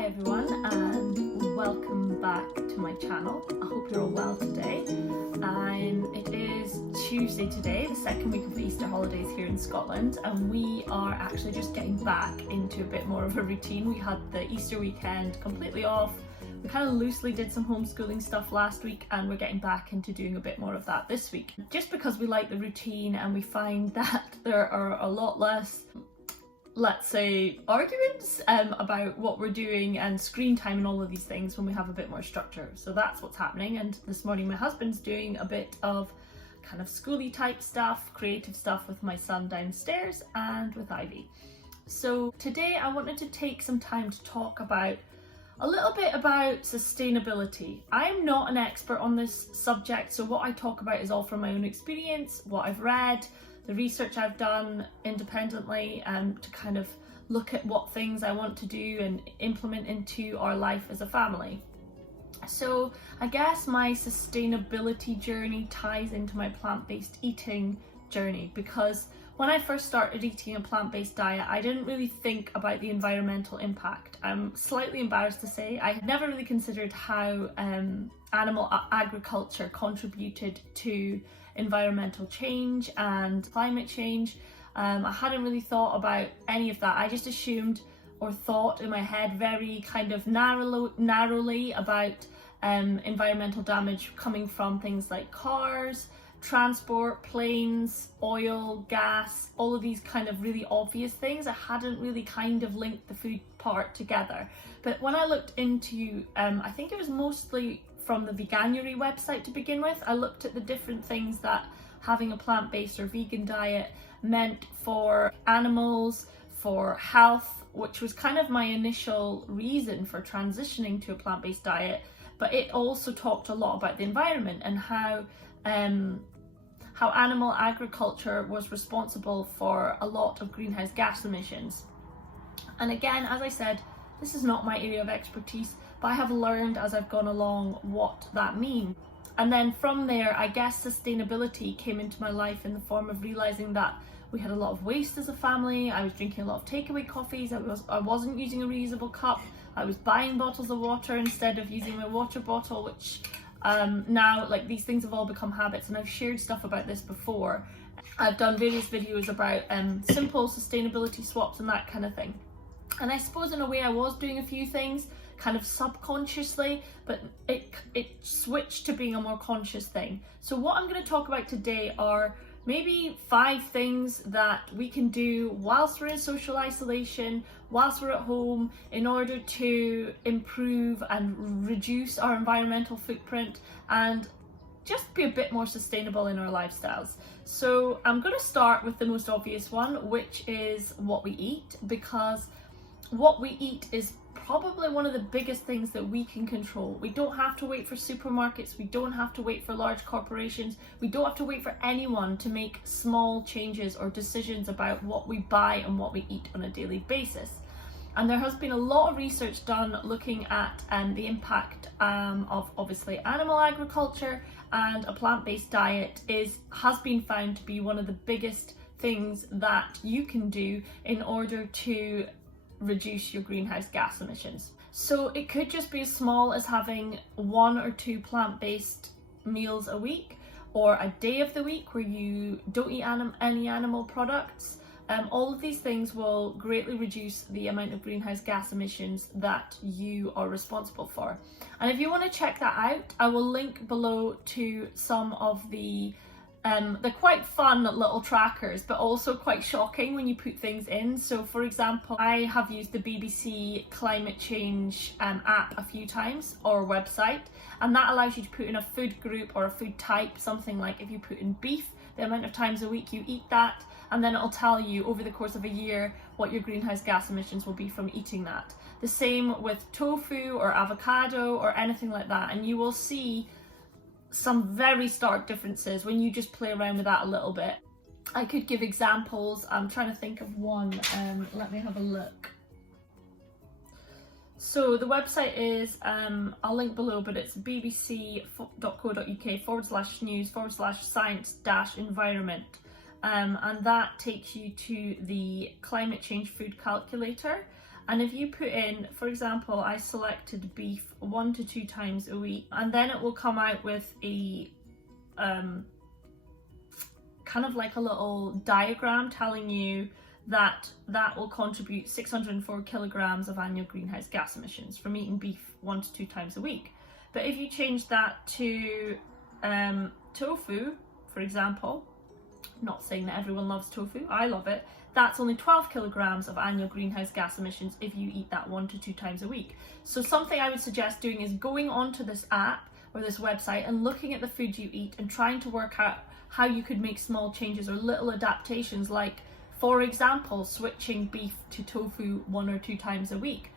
Hi everyone and welcome back to my channel. I hope you're all well today. It is Tuesday today, the second week of the Easter holidays here in Scotland, and we are actually just getting back into a bit more of a routine. We had the Easter weekend completely off. We kind of loosely did some homeschooling stuff last week and we're getting back into doing a bit more of that this week. Just because we like the routine and we find that there are a lot less, let's say, arguments about what we're doing and screen time and all of these things when we have a bit more structure. So that's what's happening, and this morning my husband's doing a bit of kind of schooly type stuff, creative stuff with my son downstairs and with Ivy. So today I wanted to take some time to talk about a little bit about sustainability. I'm not an expert on this subject, so what I talk about is all from my own experience, what I've read, the research I've done independently, to kind of look at what things I want to do and implement into our life as a family. So I guess my sustainability journey ties into my plant-based eating journey, because when I first started eating a plant-based diet, I didn't really think about the environmental impact. I'm slightly embarrassed to say I had never really considered how animal agriculture contributed to environmental change and climate change. I hadn't really thought about any of that. I just assumed or thought in my head very kind of narrowly about environmental damage coming from things like cars, transport, planes, oil, gas, all of these kind of really obvious things. I hadn't really kind of linked the food part together. But when I looked into, I think it was mostly from the Veganuary website to begin with, I looked at the different things that having a plant-based or vegan diet meant for animals, for health, which was kind of my initial reason for transitioning to a plant-based diet. But it also talked a lot about the environment and how animal agriculture was responsible for a lot of greenhouse gas emissions. And again, as I said, this is not my area of expertise, but I have learned as I've gone along what that means. And then from there, I guess sustainability came into my life in the form of realizing that we had a lot of waste as a family. I was drinking a lot of takeaway coffees. I wasn't using a reusable cup. I was buying bottles of water instead of using my water bottle, which now, like, these things have all become habits, and I've shared stuff about this before. I've done various videos about simple sustainability swaps and that kind of thing. And I suppose in a way I was doing a few things kind of subconsciously, but it switched to being a more conscious thing. So what I'm going to talk about today are maybe 5 things that we can do whilst we're in social isolation, whilst we're at home, in order to improve and reduce our environmental footprint and just be a bit more sustainable in our lifestyles. So I'm going to start with the most obvious one, which is what we eat, because what we eat is probably one of the biggest things that we can control. We don't have to wait for supermarkets, we don't have to wait for large corporations, we don't have to wait for anyone to make small changes or decisions about what we buy and what we eat on a daily basis. And there has been a lot of research done looking at the impact of obviously animal agriculture, and a plant-based diet has been found to be one of the biggest things that you can do in order to reduce your greenhouse gas emissions. So it could just be as small as having 1 or 2 plant-based meals a week, or a day of the week where you don't eat any animal products. All of these things will greatly reduce the amount of greenhouse gas emissions that you are responsible for. And if you want to check that out, I will link below to some of they're quite fun little trackers, but also quite shocking when you put things in. So for example, I have used the BBC climate change app a few times, or website, and that allows you to put in a food group or a food type, something like if you put in beef, the amount of times a week you eat that, and then it'll tell you over the course of a year what your greenhouse gas emissions will be from eating that. The same with tofu or avocado or anything like that, and you will see some very stark differences when you just play around with that a little bit. I could give examples. I'm trying to think of one. Let me have a look. So the website is, I'll link below, but it's bbc.co.uk/news/science-environment. And that takes you to the climate change food calculator. And if you put in, for example, I selected beef 1 to 2 times a week, and then it will come out with a kind of like a little diagram telling you that that will contribute 604 kilograms of annual greenhouse gas emissions from eating beef 1 to 2 times a week. But if you change that to tofu, for example, not saying that everyone loves tofu, I love it, that's only 12 kilograms of annual greenhouse gas emissions if you eat that 1 to 2 times a week. So something I would suggest doing is going onto this app or this website and looking at the food you eat and trying to work out how you could make small changes or little adaptations, like, for example, switching beef to tofu 1 or 2 times a week.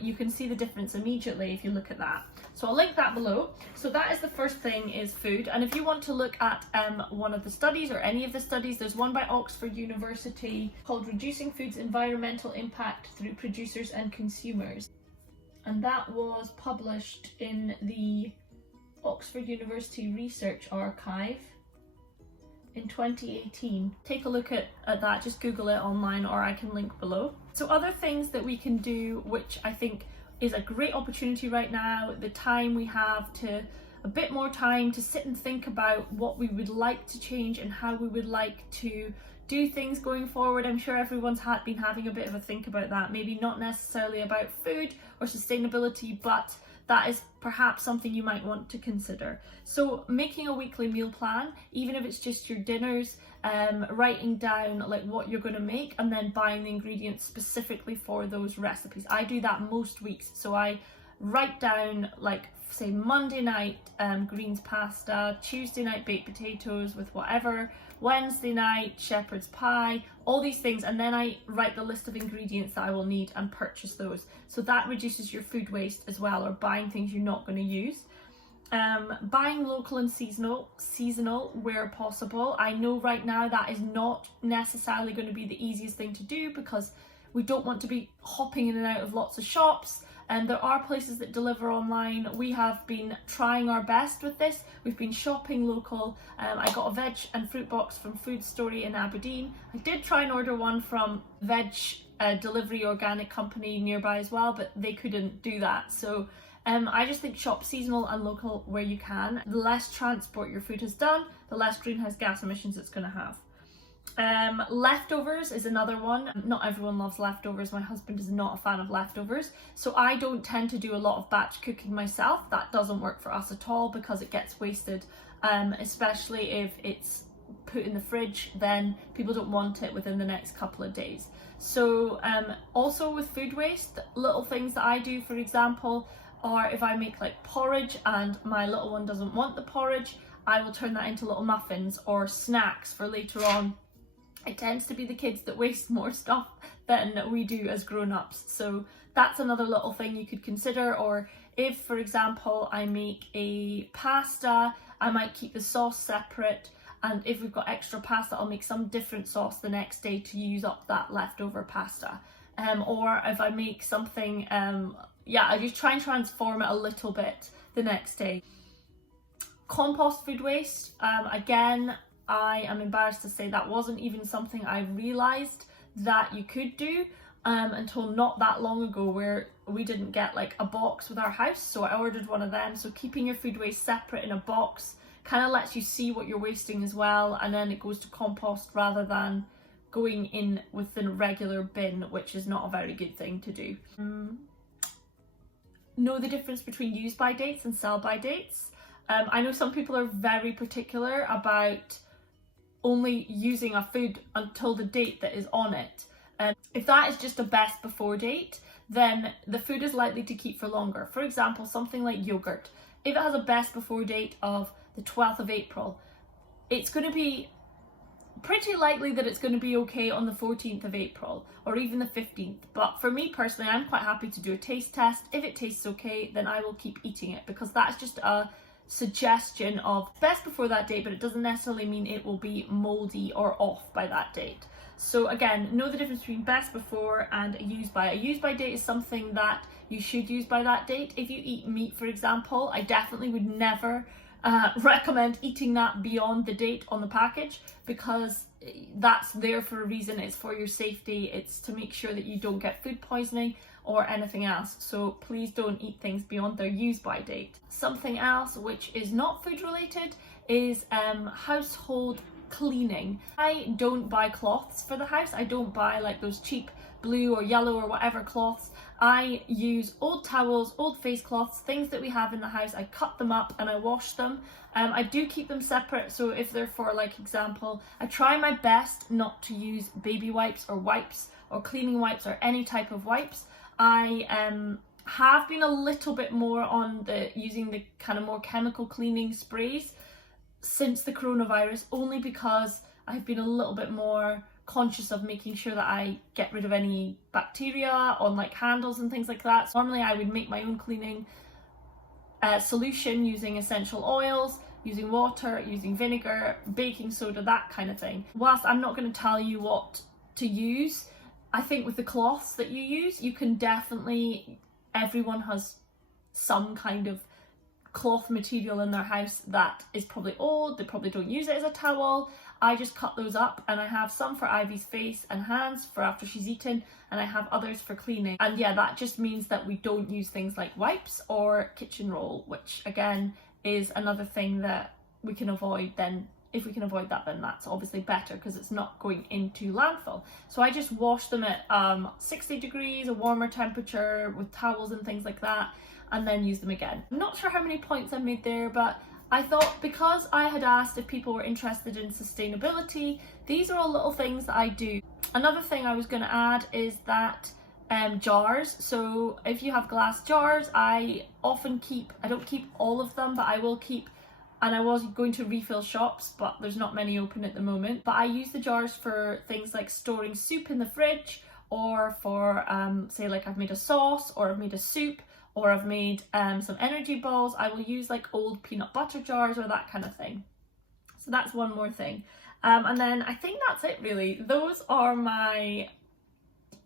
You can see the difference immediately if you look at that. So I'll link that below. So that is the first thing, is food. And if you want to look at one of the studies or any of the studies, there's one by Oxford University called Reducing Food's Environmental Impact Through Producers and Consumers. And that was published in the Oxford University Research Archive in 2018. Take a look at that, just Google it online, or I can link below. So other things that we can do, which I think is a great opportunity right now, the time we have to, a bit more time to sit and think about what we would like to change and how we would like to do things going forward. I'm sure everyone's been having a bit of a think about that, maybe not necessarily about food or sustainability, but that is perhaps something you might want to consider. So making a weekly meal plan, even if it's just your dinners, writing down like what you're going to make and then buying the ingredients specifically for those recipes. I do that most weeks. So I write down, like, say Monday night greens pasta, Tuesday night baked potatoes with whatever, Wednesday night shepherd's pie, all these things, and then I write the list of ingredients that I will need and purchase those. So that reduces your food waste as well, or buying things you're not going to use. Buying local and seasonal where possible. I know right now that is not necessarily going to be the easiest thing to do because we don't want to be hopping in and out of lots of shops. And there are places that deliver online. We have been trying our best with this. We've been shopping local. I got a veg and fruit box from Food Story in Aberdeen. I did try and order one from veg delivery organic company nearby as well, but they couldn't do that. So I just think shop seasonal and local where you can. The less transport your food has done, the less greenhouse gas emissions it's going to have. Leftovers is another one. Not everyone loves leftovers. My husband is not a fan of leftovers, so I don't tend to do a lot of batch cooking myself. That doesn't work for us at all because it gets wasted, especially if it's put in the fridge, then people don't want it within the next couple of days. So also with food waste, little things that I do, for example, are if I make like porridge and my little one doesn't want the porridge, I will turn that into little muffins or snacks for later on. It tends to be the kids that waste more stuff than we do as grown-ups. So that's another little thing you could consider. Or if, for example, I make a pasta, I might keep the sauce separate. And if we've got extra pasta, I'll make some different sauce the next day to use up that leftover pasta. Or if I make something, I just try and transform it a little bit the next day. Compost food waste, again, I am embarrassed to say that wasn't even something I realised that you could do until not that long ago, where we didn't get like a box with our house, so I ordered one of them. So keeping your food waste separate in a box kind of lets you see what you're wasting as well, and then it goes to compost rather than going in with the regular bin, which is not a very good thing to do. Know the difference between use by dates and sell by dates. I know some people are very particular about only using a food until the date that is on it. If that is just a best before date, then the food is likely to keep for longer. For example, something like yogurt. If it has a best before date of the 12th of April, it's going to be pretty likely that it's going to be okay on the 14th of April or even the 15th. But for me personally, I'm quite happy to do a taste test. If it tastes okay, then I will keep eating it, because that's just a suggestion of best before that date, but it doesn't necessarily mean it will be moldy or off by that date. So again, know the difference between best before and a use by. A use by date is something that you should use by that date. If you eat meat, for example, I definitely would never recommend eating that beyond the date on the package, because that's there for a reason. It's for your safety. It's to make sure that you don't get food poisoning or anything else. So please don't eat things beyond their use by date. Something else which is not food related is household cleaning. I don't buy cloths for the house. I don't buy like those cheap blue or yellow or whatever cloths. I use old towels, old face cloths, things that we have in the house. I cut them up and I wash them. I do keep them separate, so if they're for, like, example, I try my best not to use baby wipes or cleaning wipes or any type of wipes. I have been a little bit more on using the kind of more chemical cleaning sprays since the coronavirus, only because I've been a little bit more conscious of making sure that I get rid of any bacteria on like handles and things like that. So normally I would make my own cleaning solution using essential oils, using water, using vinegar, baking soda, that kind of thing. Whilst I'm not going to tell you what to use, I think with the cloths that you use, you can definitely, everyone has some kind of cloth material in their house that is probably old, they probably don't use it as a towel. I just cut those up, and I have some for Ivy's face and hands for after she's eaten, and I have others for cleaning. And yeah, that just means that we don't use things like wipes or kitchen roll, which again is another thing that we can avoid. Then if we can avoid that, then that's obviously better, because it's not going into landfill. So I just wash them at 60 degrees, a warmer temperature, with towels and things like that, and then use them again. I'm not sure how many points I made there, but I thought, because I had asked if people were interested in sustainability, these are all little things that I do. Another thing I was going to add is that jars. So if you have glass jars, I don't keep all of them, but I will keep, and I was going to refill shops, but there's not many open at the moment. But I use the jars for things like storing soup in the fridge, or for say like I've made a sauce, or I've made a soup, or I've made some energy balls. I will use like old peanut butter jars or that kind of thing. So that's one more thing. And then I think that's it really. Those are my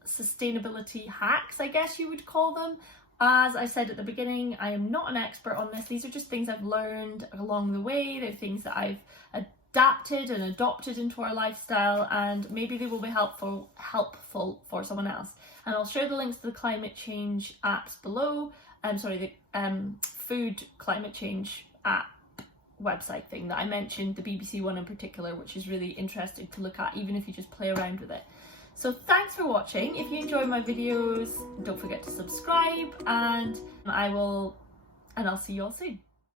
sustainability hacks, I guess you would call them. As I said at the beginning, I am not an expert on this. These are just things I've learned along the way. They're things that I've adapted and adopted into our lifestyle, and maybe they will be helpful for someone else. And I'll share the links to the climate change apps below. The food climate change app website thing that I mentioned, the BBC one in particular, which is really interesting to look at, even if you just play around with it. So thanks for watching. If you enjoy my videos, don't forget to subscribe, and I'll see you all soon.